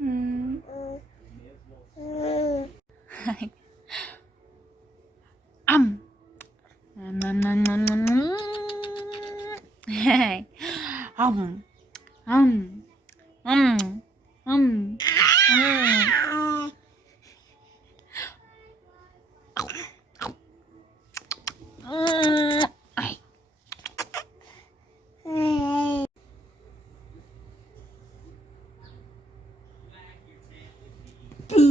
うん。はい。あん。はい。あん。あん。あん。あん。はい。ピ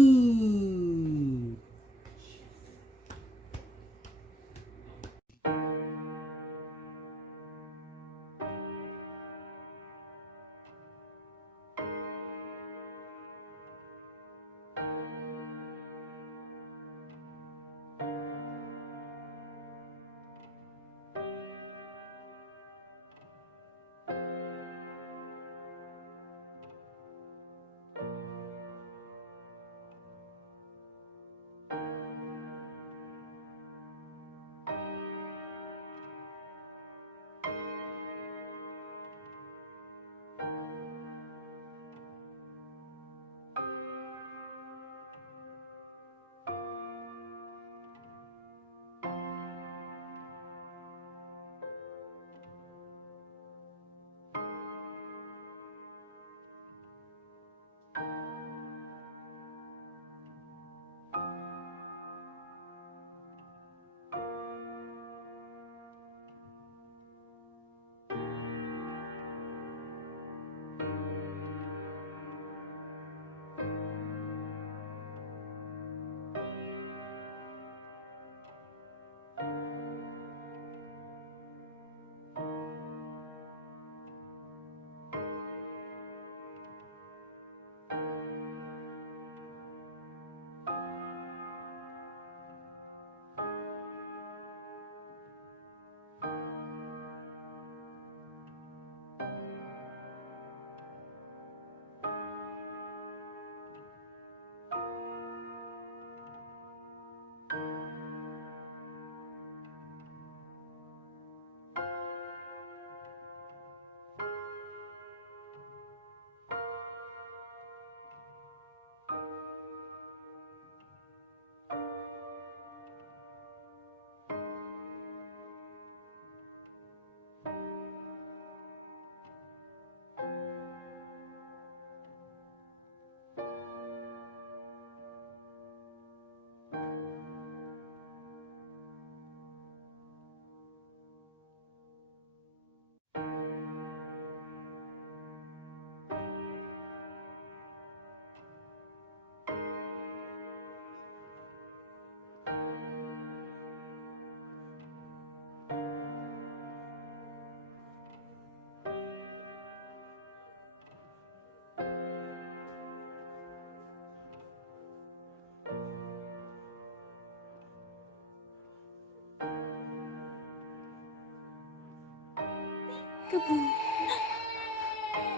ーカブー。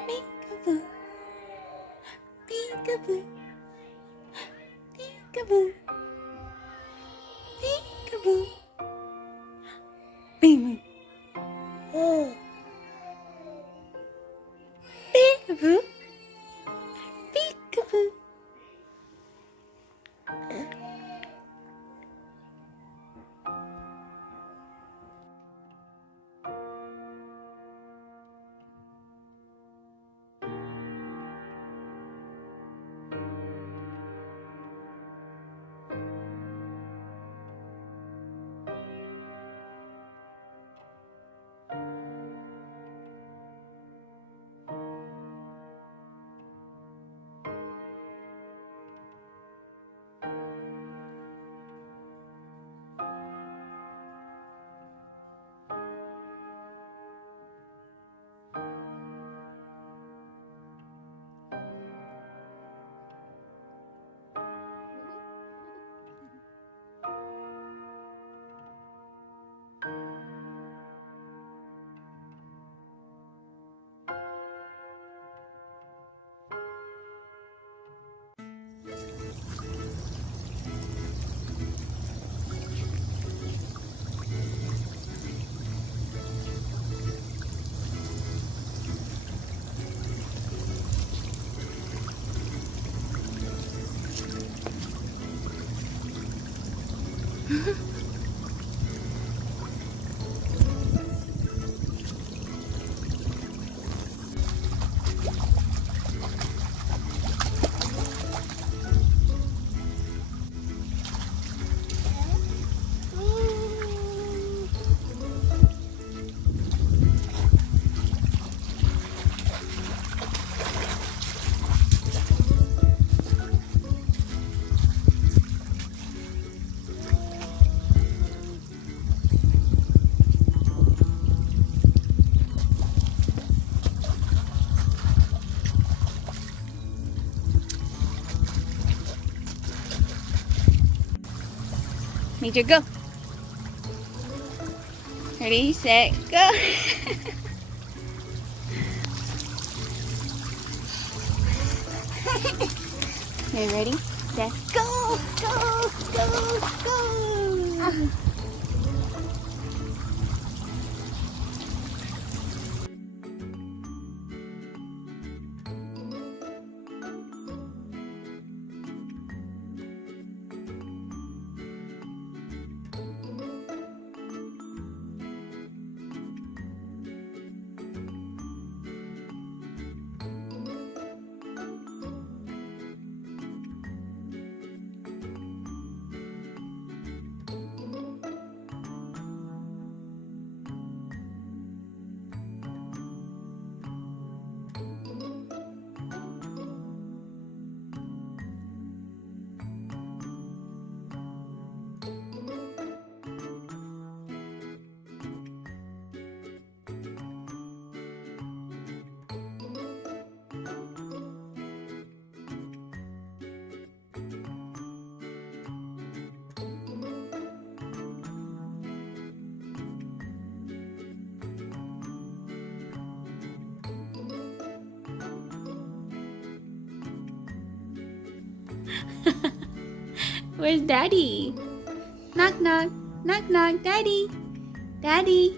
ピーカブー。ピーカブー。ピーカブー。ピーカブー。ビーム。ピーカブー。ピーカブー。Major, go. Ready, set, go. Okay, ready, set, go, go, go, go. Where's Daddy? Knock, knock, knock, knock, Daddy, Daddy.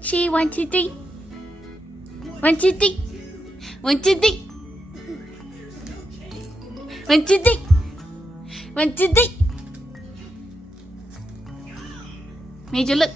She 1, 2, 3. 1, 2, 3. 1, 2, 3. 1, 2, 3. 1, 2, 3. Major, look.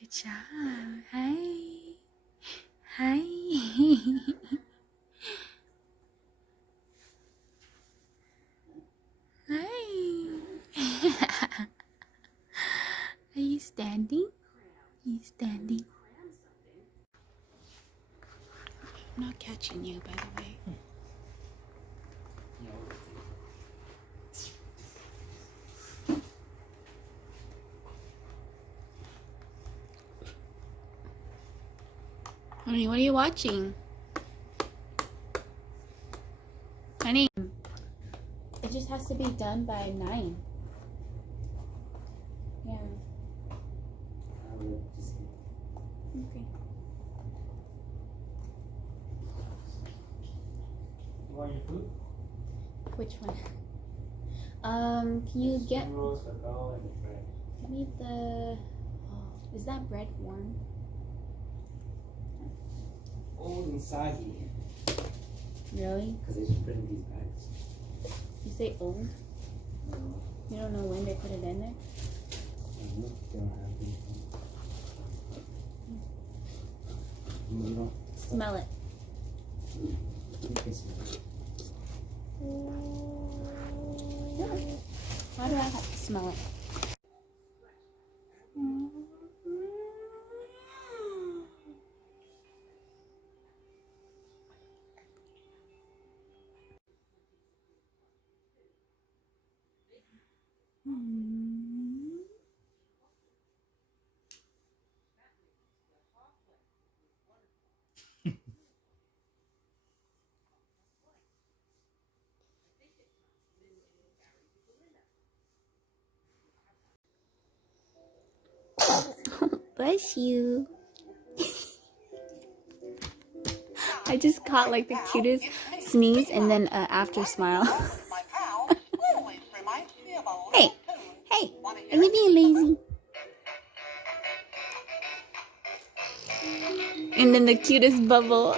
Good job. Hey. Hi. Are you standing? Are you standing? I'm not catching you, by the way. Honey, what are you watching? Honey, it just has to be done by 9. Yeah. Okay. You want your food? Which one? Can you get Spring rolls, cacao, and the bread. give me the? Oh, is that bread warm? Old and soggy. Really? Because they just put in these bags. You say old? You don't know when they put it in there? I don't know. They don't have anything. You don't. Smell it. You can smell it. Why do I have to smell it? Bless you. I just caught like the cutest sneeze and then after smile. Hey, hey, are you being lazy? And then the cutest bubble.